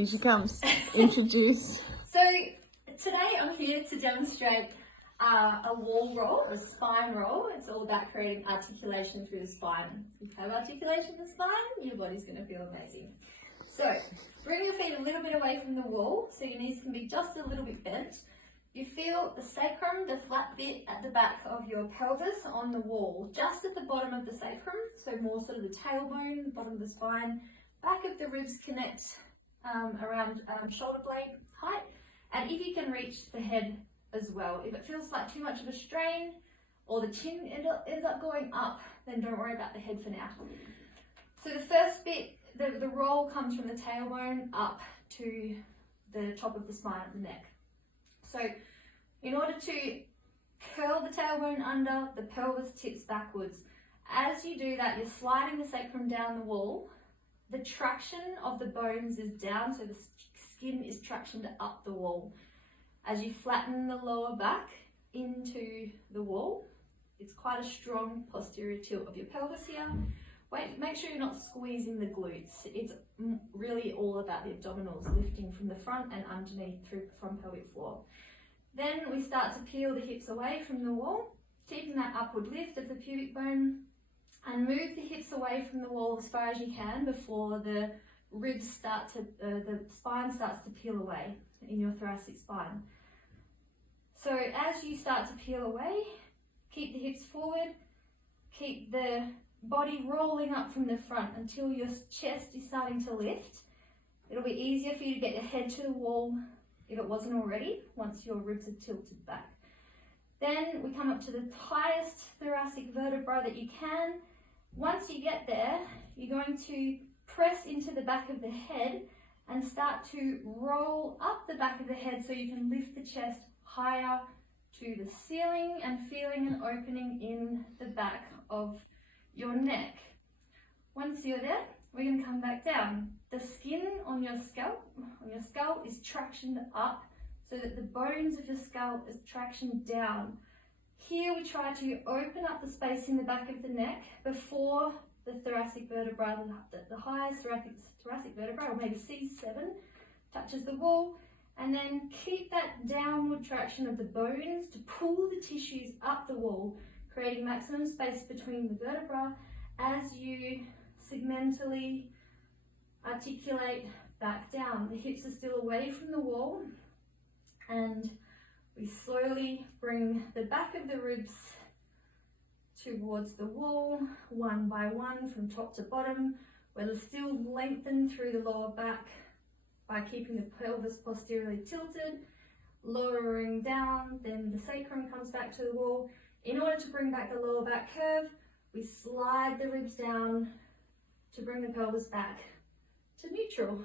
Here she comes. Introduce. So today I'm here to demonstrate a wall roll, a spine roll. It's all about creating articulation through the spine. If you have articulation in the spine, your body's going to feel amazing. So bring your feet a little bit away from the wall so your knees can be just a little bit bent. You feel the sacrum, the flat bit at the back of your pelvis on the wall, just at the bottom of the sacrum, so more sort of the tailbone, the bottom of the spine, back of the ribs connect around shoulder blade height, and if you can reach the head as well. If it feels like too much of a strain or the chin ends up going up, then don't worry about the head for now. So the first bit, the roll comes from the tailbone up to the top of the spine of the neck. So in order to curl the tailbone under, the pelvis tips backwards. As you do that, you're sliding the sacrum down the wall. The traction of the bones is down, so the skin is tractioned up the wall. As you flatten the lower back into the wall, it's quite a strong posterior tilt of your pelvis here. Make sure you're not squeezing the glutes. It's really all about the abdominals, lifting from the front and underneath through from pelvic floor. Then we start to peel the hips away from the wall, keeping that upward lift of the pubic bone, and move the hips away from the wall as far as you can before the ribs start to, the spine starts to peel away in your thoracic spine. So as you start to peel away, keep the hips forward, keep the body rolling up from the front until your chest is starting to lift. It'll be easier for you to get your head to the wall if it wasn't already, once your ribs are tilted back. Then we come up to the highest thoracic vertebra that you can. Once you get there, you're going to press into the back of the head and start to roll up the back of the head so you can lift the chest higher to the ceiling and feeling an opening in the back of your neck. Once you're there, we're going to come back down. The skin on your skull is tractioned up so that the bones of your skull is tractioned down. Here we try to open up the space in the back of the neck before the thoracic vertebra, the highest thoracic vertebra, or maybe C7, touches the wall, and then keep that downward traction of the bones to pull the tissues up the wall, creating maximum space between the vertebra as you segmentally articulate back down. The hips are still away from the wall, and we slowly bring the back of the ribs towards the wall, one by one from top to bottom, where they'll still lengthen through the lower back by keeping the pelvis posteriorly tilted, lowering down, then the sacrum comes back to the wall. In order to bring back the lower back curve, we slide the ribs down to bring the pelvis back to neutral.